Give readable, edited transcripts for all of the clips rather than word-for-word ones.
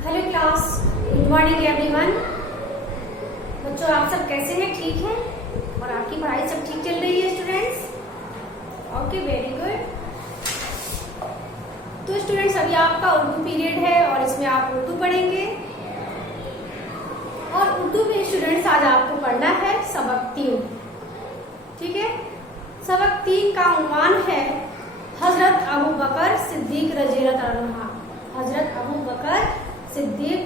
Hello class, good morning everyone. बच्चों, आप सब कैसे हैं? ठीक हैं? और आपकी पढ़ाई सब ठीक चल रही है स्टूडेंट्स? Okay, very good. तो स्टूडेंट्स, अभी आपका उर्दू पीरियड है और इसमें आप उर्दू पढ़ेंगे। और उर्दू में स्टूडेंट्स आज आपको पढ़ना है सबक 3। ठीक है, सबक 3 का उन्वान है हजरत अबू बकर सिद्दीक रज़ियल्लाहु अन्हु। हजरत अबू बकर सिद्दीक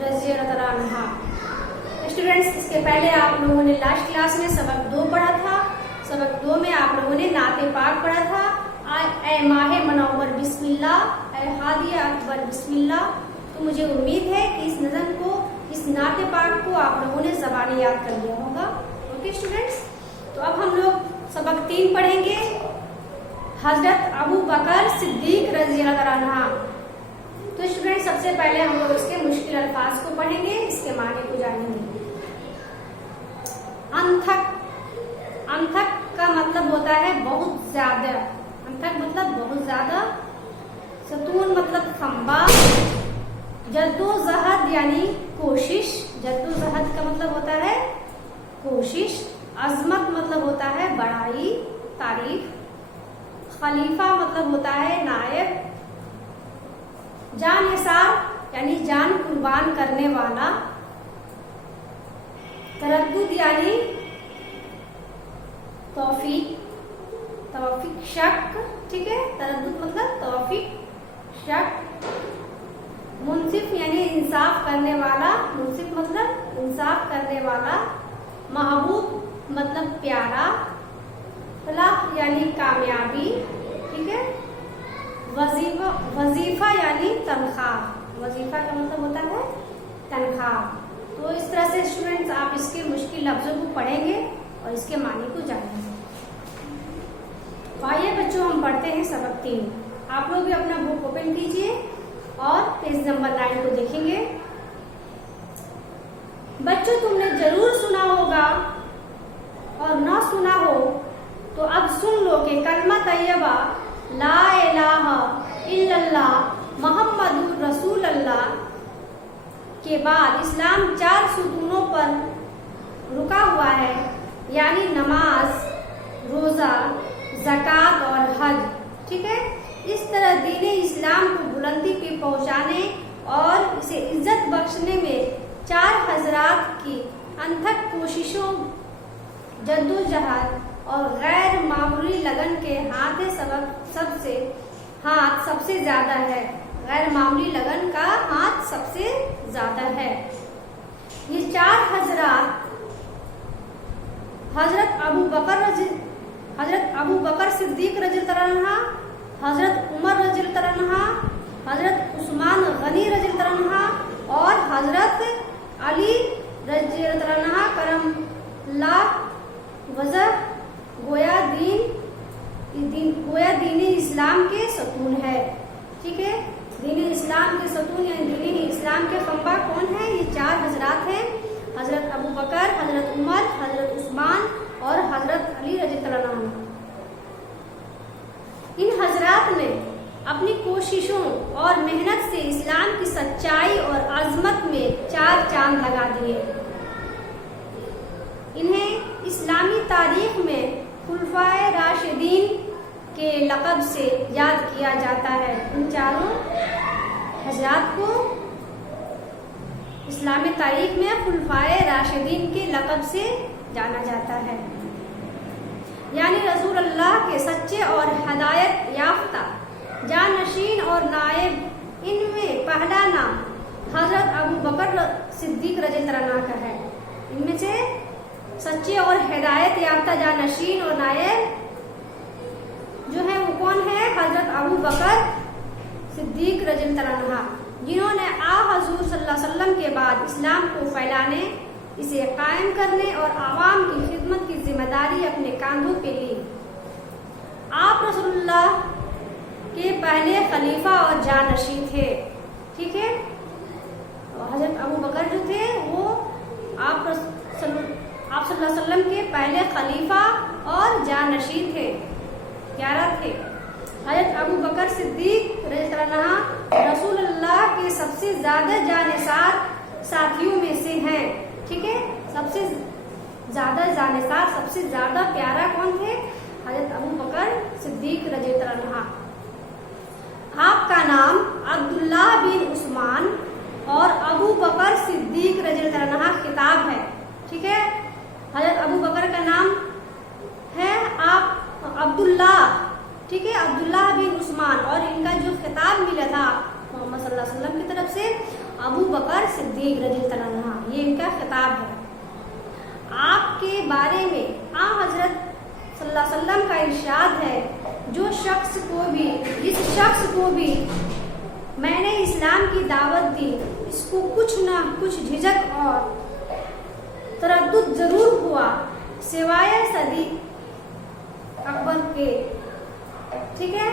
रज़ियल्लाहु अन्हु। स्टूडेंट्स, इसके पहले आप लोगों ने लास्ट क्लास में सबक 2 पढ़ा था। सबक 2 में आप लोगों ने नाते पाक पढ़ा था। ए माहे मनव्वर बिस्मिल्लाह, ए हादिया अकबर बिस्मिल्लाह। तो मुझे उम्मीद है कि इस नज़म को, इस नाते पाक को आप लोगों ने ज़बानी याद कर लिया होगा। ओके स्टूडेंट्स, तो अब हम लोग सबक 3 पढ़ेंगे, हजरत अबू बकर सिद्दीक रज़ियल्लाहु अन्हु। तो स्टूडेंट, सबसे पहले हम लोग इसके मुश्किल अल्फाज को पढ़ेंगे, इसके माने को जानेंगे। अंथक, अंथक का मतलब होता है बहुत ज्यादा। अंथक मतलब बहुत ज्यादा। सतून मतलब खंबा। जद्दोजहद यानी कोशिश। जद्दोजहद का मतलब होता है कोशिश। अजमत मतलब होता है बड़ाई, तारीफ। खलीफा मतलब होता है नायब। जान निसार यानी जान कुर्बान करने वाला। तरद्दुद यानी तौफीक, तौफीक शक। ठीक है, तरद्दुद मतलब तौफीक शक। मुंसिफ यानी इंसाफ करने वाला। मुंसिफ मतलब इंसाफ करने वाला। महबूब मतलब प्यारा। फलाह यानी कामयाबी। ठीक है, वजीफा, वजीफा यानी तनख्वाह। वजीफा का मतलब होता है तनख्वाह। तो इस तरह से स्टूडेंट्स आप इसके मुश्किल लफ्जों को पढ़ेंगे और इसके मानी को जानेंगे। तो आइए बच्चों, हम पढ़ते हैं सबक 3। आप लोग भी अपना बुक ओपन कीजिए और पेज नंबर 9 को देखेंगे। बच्चों, तुमने जरूर सुना होगा और ना सुना हो तो अब सुन लो कि कलमा तैयबा ला इलाहा इल्लल्लाह मुहम्मदुर रसूलुल्लाह के बाद इस्लाम 4 सुतूनों पर रुका हुआ है, यानी नमाज, रोजा, ज़कात और हज। ठीक है, इस तरह दीन इस्लाम को बुलंदी पे पहुंचाने और इसे इज्जत बख्शने में 4 हजरात की अनथक कोशिशों, जद्दोजहद और गैर मामूली लगन के हाथ सबसे ज्यादा है। गैर मामूली लगन का हाथ सबसे ज्यादा है। ये 4 हजरात हजरत अबू बकर सिद्दीक रज़ियल्लाहु अन्हु, हजरत उमर रज़ियल्लाहु अन्हु, हजरत उस्मान गनी रज़ियल्लाहु अन्हु और हजरत अली रज़ियल्लाहु अन्हु करमल्लाह वजह गोया दीन इस्लाम के सतून है। ठीक है, दीन इस्लाम के सतून यानी दीन इस्लाम के खंबा कौन है? ये 4 हजरात हैं, हजरत अबू बकर, हजरत उमर, हजरत उस्मान और हजरत अली रज़ियल्लाहु अन्हु। इन हजरात ने अपनी कोशिशों और मेहनत से इस्लाम की सच्चाई और अजमत में 4 चांद लगा दिए। इन्हें इस्लामी तारीख में खुलफाए राशिदीन के लक़ब से याद किया जाता है। इन 4 हजरात को इस्लामी तारीख में खुलफाए राशिदीन के लक़ब से जाना जाता है, यानी रसूल अल्लाह के सच्चे और हदायत याफ्ता जानशीन और नायब। इनमें पहला नाम हजरत अबू बकर सिद्दीक रज़ियल्लाहु अन्हु का है। इनमें से सच्चे और हिदायत याफ्ता जानशीन और नायब जो है वो कौन है? हजरत अबू बकर सिद्दीक रज़ियल्लाहु अन्हु, जिन्होंने हजूर सल्लल्लाहु अलैहि वसल्लम के बाद इस्लाम को फैलाने, इसे कायम करने और आवाम की खिदमत की जिम्मेदारी अपने कांधों पे ली। आप रसूलुल्लाह के पहले खलीफा और जानशी थे। ठीक है, हजरत अबू बकर जो थे वो आप सल्लल्लाहु अलैहि वसल्लम के पहले खलीफा और जानशी थे, 11 थे। हजरत अबू बकर सिद्दीक रज़ियल्लाहु अन्हु रसूलुल्लाह के सबसे سے زیادہ جانثار ساتھیوں میں سے ہیں. ٹھیک ہے, سب سے زیادہ جانثار, سب سے زیادہ پیارا کون تھے؟ حضرت ابو بکر صدیق رضی اللہ عنہ. آپ کا نام عبداللہ بن عثمان اور ابو بکر صدیق رضی اللہ عنہ خطاب ہے. ٹھیک ہے, حضرت ابو بکر کا نام ہے آپ عبداللہ. ٹھیک ہے, عبداللہ بن عثمان, اور ان کا جو خطاب ملا تھا محمد صلی اللہ علیہ وسلم کی طرف سے ابو بکر صدیق رضی اللہ عنہ, یہ ان کا خطاب ہے. آپ کے بارے میں حضرت صلی اللہ علیہ وسلم کا ارشاد ہے, جس شخص کو بھی میں نے اسلام کی دعوت دی, اس کو کچھ نہ کچھ جھجک اور تردد ضرور ہوا, سوائے صدیق اکبر کے. ٹھیک ہے,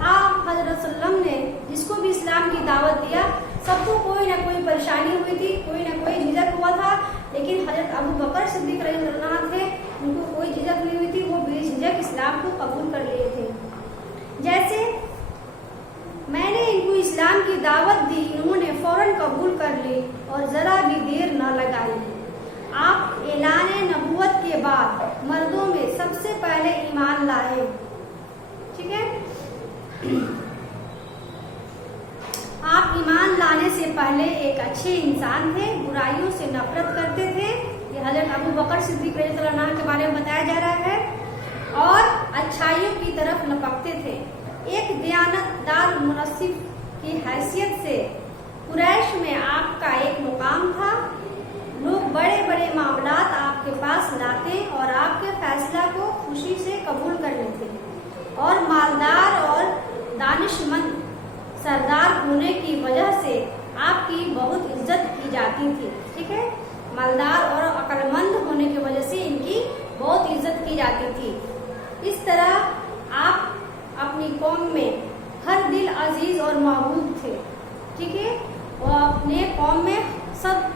آپ حضرت صلی اللہ علیہ وسلم نے جس کو بھی اسلام کی دعوت دیا, سب کو کوئی نہ کوئی پریشانی ہوئی تھی, کوئی نہ کوئی جھجک ہوا تھا, لیکن حضرت ابو بکر صدیق رضی اللہ عنہ تھے, ان کو کوئی جھجک نہیں ہوئی تھی, وہ بے جھجک اسلام کو قبول کر لیے تھے. جیسے میں نے ان کو اسلام کی دعوت دی, انہوں نے فوراً قبول کر لی اور ذرا بھی دیر نہ لگائی. آپ اعلان نبوت کے بعد مردوں میں سب سے پہلے ایمان لائے. ٹھیک ہے, آپ ایمان لانے سے پہلے ایک اچھے انسان تھے, برائیوں سے نفرت کرتے تھے. یہ حضرت ابو بکر صدیق رضی اللہ عنہ کے بارے میں بتایا جا رہا ہے, اور اچھائیوں کی طرف لپکتے تھے. ایک دیانت دار منصف کی حیثیت سے قریش میں آپ کا ایک مقام تھا. لوگ بڑے بڑے معاملات آپ کے پاس لاتے اور آپ کے فیصلہ کو خوشی سے قبول کر لیتے, اور مالدار اور دانش مند سردار ہونے کی وجہ سے آپ کی بہت عزت کی جاتی تھی. ٹھیک ہے, مالدار اور عقل مند ہونے کی وجہ سے ان کی بہت عزت کی جاتی تھی. اس طرح آپ اپنی قوم میں ہر دل عزیز اور محبوب تھے. ٹھیک ہے, وہ اپنے قوم میں سب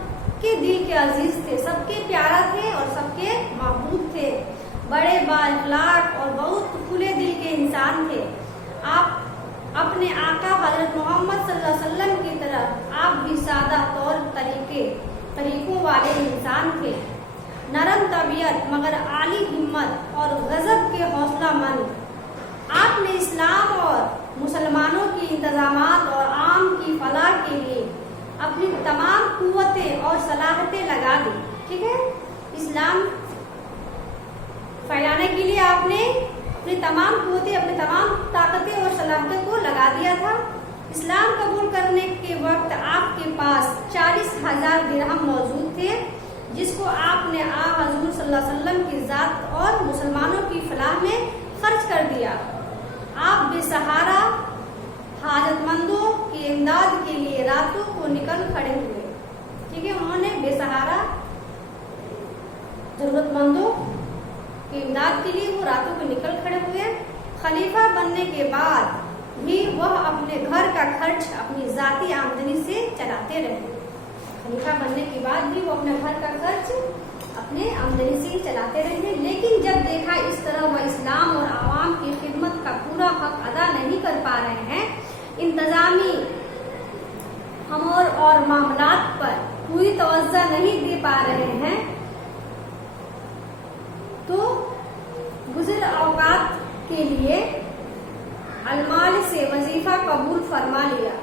کے دل کے عزیز تھے, سب کے پیارا تھے اور سب کے محبوب تھے. بڑے با اخلاق اور بہت کھلے دل کے انسان تھے. آپ اپنے آقا حضرت محمد صلی اللہ علیہ وسلم کی طرح آپ بھی سادہ طور طریقوں والے انسان تھے. نرم طبیعت مگر عالی ہمت اور غضب کے حوصلہ مند. آپ نے اسلام اور مسلمانوں کی انتظامات اور عام کی فلاح کے لیے اپنی تمام قوتیں اور صلاحیتیں لگا دی. ٹھیک ہے, اسلام پھیلانے کے لیے آپ نے اپنی تمام قوتیں, اپنی تمام طاقتیں اور صلاحیتوں کو لگا دیا تھا. اسلام قبول کرنے کے وقت آپ کے پاس 40,000 درہم موجود تھے, جس کو آپ نے حضور صلی اللہ علیہ وسلم کی ذات اور مسلمانوں کی فلاح میں خرچ کر دیا. آپ بے سہارا حاجت مندوں کی امداد کے لیے راتوں کو نکل کھڑے ہوئے. ٹھیک ہے, انہوں نے بے سہارا ضرورت مندوں کی امداد کے لیے وہ راتوں کو نکل کھڑے ہوئے. خلیفہ بننے کے بعد بھی وہ اپنے گھر کا خرچ اپنی ذاتی آمدنی سے چلاتے رہے. خلیفہ بننے کے بعد بھی وہ اپنے گھر کا خرچ اپنے آمدنی سے چلاتے رہے. لیکن جب دیکھا اس طرح وہ اسلام اور عوام کی خدمت کا پورا حق ادا نہیں کر پا رہے ہیں, انتظامی امور اور معاملات پر پوری توجہ نہیں دے پا رہے ہیں, تو گزر اوقات کے لیے المال سے وظیفہ قبول فرما لیا.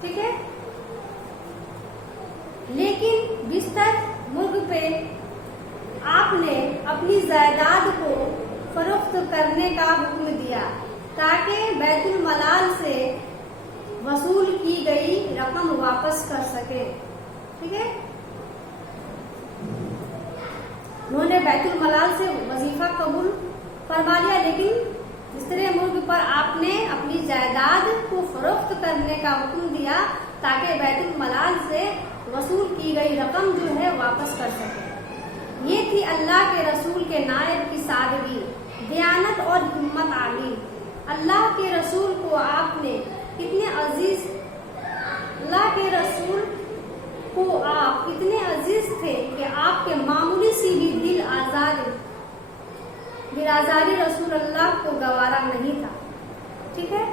ٹھیک ہے, لیکن بستر مرغ پہ آپ نے اپنی جائیداد کو فروخت کرنے کا حکم دیا تاکہ بیت المال سے وصول کی گئی رقم واپس کر سکے. ٹھیک ہے, انہوں نے بیت المال سے وظیفہ قبول فرما لیا, لیکن بستر مرغ پر آپ نے اپنی جائیداد کو فروخت کرنے کا حکم دیا تاکہ بیت المال سے وصول کی گئی رقم جو ہے واپس کر سکے. یہ تھی اللہ کے رسول کے نائب کی سادگی, دیانت اور ہمت عالی. اللہ کے رسول کو آپ نے کتنے عزیز, اللہ کے رسول کو آپ اتنے عزیز تھے کہ آپ کے معمولی سی بھی دل آزاری رسول اللہ کو گوارا نہیں تھا. ٹھیک ہے,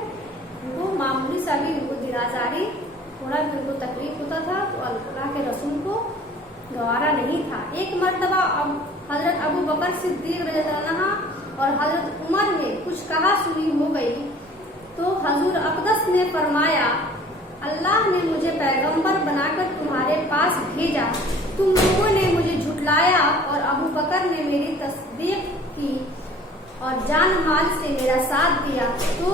وہ معمولی سا بھی وہ دل آزاری मामला में उनको तकलीफ होता था तो अल्लाह के रसूल को गवारा नहीं था। एक मर्तबा हजरत अबू बकर सिद्दीक रज़ियल्लाहु अन्हु और हजरत उमर में कुछ कहा सुनी हो गई तो हजूर अक़दस ने फरमाया, अल्लाह ने मुझे पैगंबर बनाकर तुम्हारे पास भेजा, तुम लोगों ने मुझे झुटलाया और अबू बकर ने मेरी तस्दीक की और जान माल से मेरा साथ दिया, तो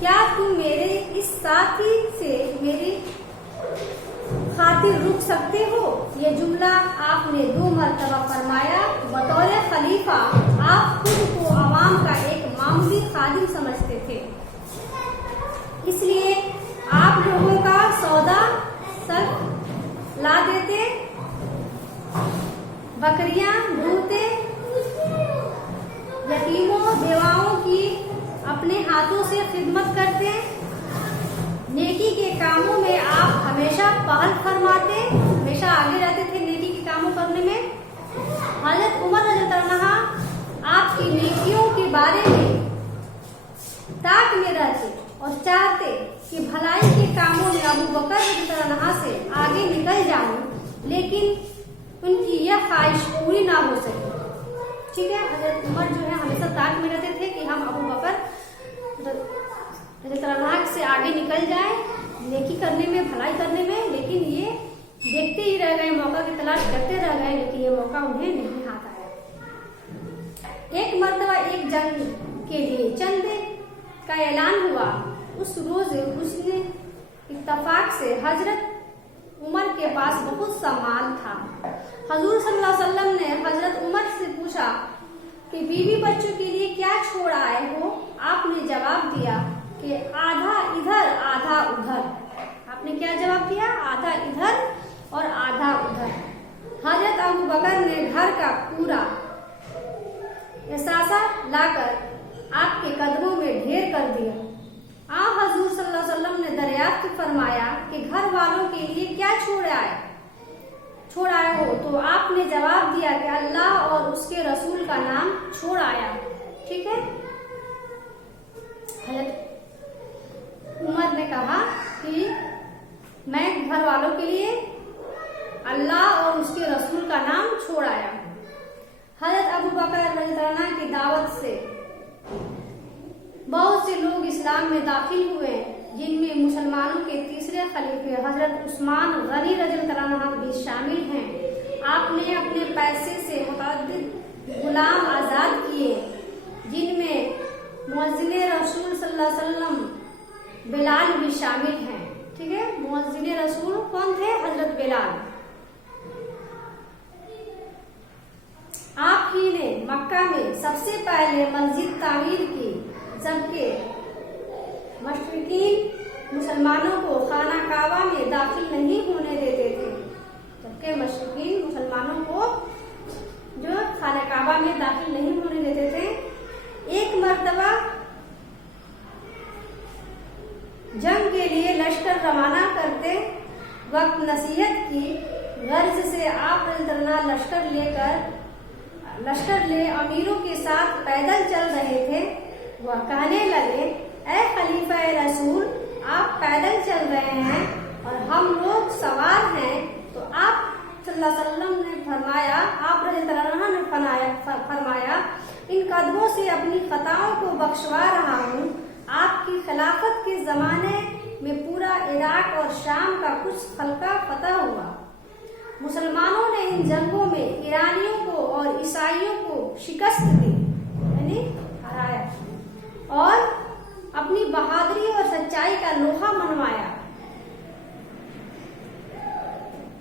क्या तुम मेरे इस साथी से मेरी खातिर रुक सकते हो? ये जुमला आपने 2 मरतबा फरमाया। बतौर खलीफा आप खुद को अवाम का एक मामूली खादिम समझते थे, इसलिए आप लोगों का सौदा सर ला देते, बकरियां ढूंढते, यतीमों बेवाओं की अपने हाथों से खिदमत करते, नेकी के कामों में आप हमेशा पहल फरमाते, हमेशा आगे रहते थे नेकी के कामों करने में। हजरत उमर रज़ियल्लाहु अन्हु आपकी नेकियों के बारे में ताक में रहते और चाहते कि भलाई के कामों में अबू बकर रज़ियल्लाहु अन्हु से आगे निकल जाऊं, लेकिन उनकी यह ख्वाहिश पूरी ना हो सके। ठीक है, हजरत उमर जो है हमेशा ताक में रहते थे कि हम अबू बकर रज़ियल्लाहु अन्हु से आगे निकल जाए नेकी करने में, भलाई करने में, लेकिन ये देखते ही रह गए, मौका की तलाश करते रह गए, लेकिन ये मौका उन्हें नहीं हाथ आया। एक मर्तबा एक जंग के लिए चंदे का ऐलान हुआ। उस रोज उसने इत्तफाक से हजरत उमर के पास बहुत सा माल था। हजूर सल्लल्लाहु अलैहि वसल्लम ने हजरत उमर से पूछा कि बीवी बच्चों के लिए क्या छोड़ आए हो? आपने जवाब दिया कि आधा इधर आधा उधर। आपने क्या जवाब दिया? आधा इधर और आधा उधर। हजरत अबू बकर ने घर का पूरा एहसासा लाकर आपके कदमों में ढेर कर दिया। हजूर सल्लल्लाहु अलैहि वसल्लम ने दरियाफ्त फरमाया कि घर वालों के लिए क्या छोड़ आए हो? तो आपने जवाब दिया कि अल्लाह और उसके रसूल का नाम छोड़ आया। ठीक है, हजरत उमर ने कहा कि मैं घर वालों के लिए अल्लाह और उसके रसूल का नाम छोड़ आया। हजरत अबू बकर रज़ियल्लाहु अन्हु की दावत से बहुत से लोग इस्लाम में दाखिल हुए, जिनमें मुसलमानों के तीसरे खलीफे हजरत उस्मान गनी रज़ियल्लाहु अन्हु भी शामिल हैं। आपने अपने पैसे से मुतअद्दिद गुलाम आजाद किए, जिनमें मुअज्जिने रसूल सल्लल्लाहु अलैहि वसल्लम बिलाल भी शामिल हैं। ठीक है, मुअज्जिने रसूल कौन थे? हजरत बिलाल। आप ही ने मक्का में सबसे पहले मस्जिद तामीर की, जबकि मशरिकीन मुसलमानों को खाना काबा में दाखिल नहीं होने देते थे। जबकि मशरिकीन मुसलमानों को जो खाना काबा में दाखिल नहीं होने देते थे। एक मर्तबा जंग के लिए लश्कर रवाना करते वक्त नसीहत की गर्ज से आप लश्कर ले अमीरों के साथ पैदल चल रहे थे। वह कहने लगे, ऐ खलीफा रसूल, आप पैदल चल रहे हैं और हम लोग सवार हैं, तो आप सल्लल्लाहु अलैहि वसल्लम ने फरमाया, आप रज़ियल्लाहु अन्हु ने फरमाया, इन कदमों से अपनी खताओं को बख्शवा रहा हूँ। आपकी खिलाफत के जमाने में पूरा इराक और शाम का कुछ हल्का फतह हुआ। मुसलमानों ने इन जंगों में ईरानियों को और ईसाइयों को शिकस्त दी, यानी हराया, और अपनी बहादुरी और सच्चाई का लोहा मनवाया।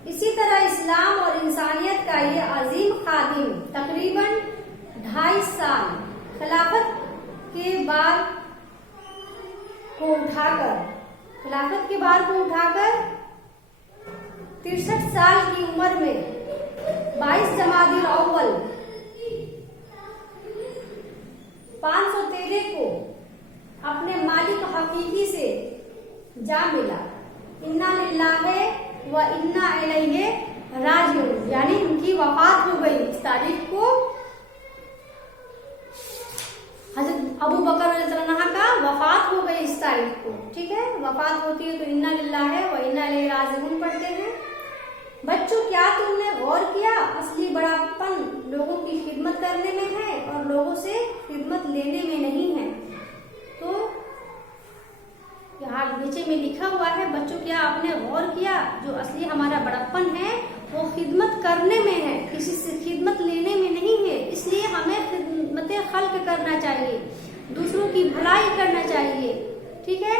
इसी तरह इस्लाम और इंसानियत का ये अजीम खादिम तकरीबन 2.5 साल खिलाफत के बार को उठाकर 63 साल की उम्र में 22 जमादिल अव्वल 513 को अपने मालिक हकीकी से जा मिला। इन्ना लिल्लाहि व इन्ना इलैहि राजिऊन, यानी उनकी वफात हो गई। इस तारीख को अबू बकर रज़ियल्लाहु अन्हु का वफात हो गई इस तारीख को, ठीक है। वफात होती है तो इन्ना लिल्लाहि व इन्ना इलैहि राजिऊन पढ़ते हैं। बच्चों, क्या तुमने गौर किया, असली बड़ापन लोगों की खिदमत करने में है और लोगों से खिदमत लेने में नहीं है। तो यहाँ नीचे में लिखा हुआ है, बच्चों क्या आपने गौर किया, जो असली हमारा बड़प्पन है वो खिदमत करने में है, किसी से खिदमत लेने में नहीं है। इसलिए हमें खिदमत खल्क करना चाहिए, दूसरों की भलाई करना चाहिए, ठीक है।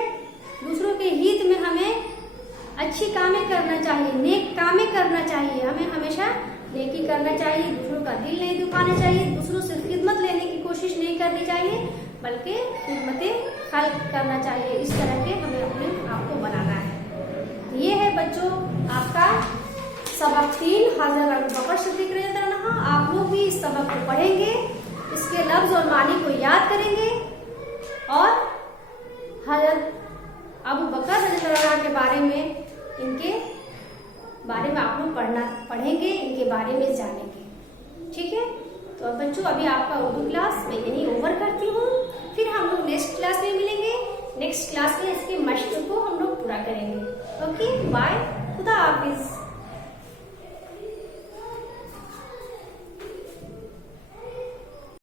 दूसरों के हित में हमें अच्छी कामें करना चाहिए, नेक कामें करना चाहिए। हमें हमेशा नेकी करना चाहिए, दूसरों का दिल नहीं दुखाना चाहिए, दूसरों से खिदमत लेने की कोशिश नहीं करनी चाहिए, बल्कि खिदमत खल्क करना चाहिए। इस तरह के हमें अपने आप को बनाना है। ये है बच्चों आपका सबक 3 हज़रत अबू बकर सिद्दीक़ रज़ियल्लाहु अन्हु। आप लोग भी इस सबक को पढ़ेंगे, इसके लफ्ज और मानी को याद करेंगे और हज़रत अबू बकर रज़ियल्लाहु अन्हु के बारे में, इनके बारे में आप लोग पढ़ेंगे, इनके बारे में जानेंगे, ठीक है। तो अब बच्चों अभी आपका उर्दू क्लास मैं यहीं ओवर करती हूँ, फिर हम लोग नेक्स्ट क्लास में मिलेंगे। नेक्स्ट क्लास में इसके मश्क को हम लोग पूरा करेंगे। ओके, बाय, खुदा हाफिज़।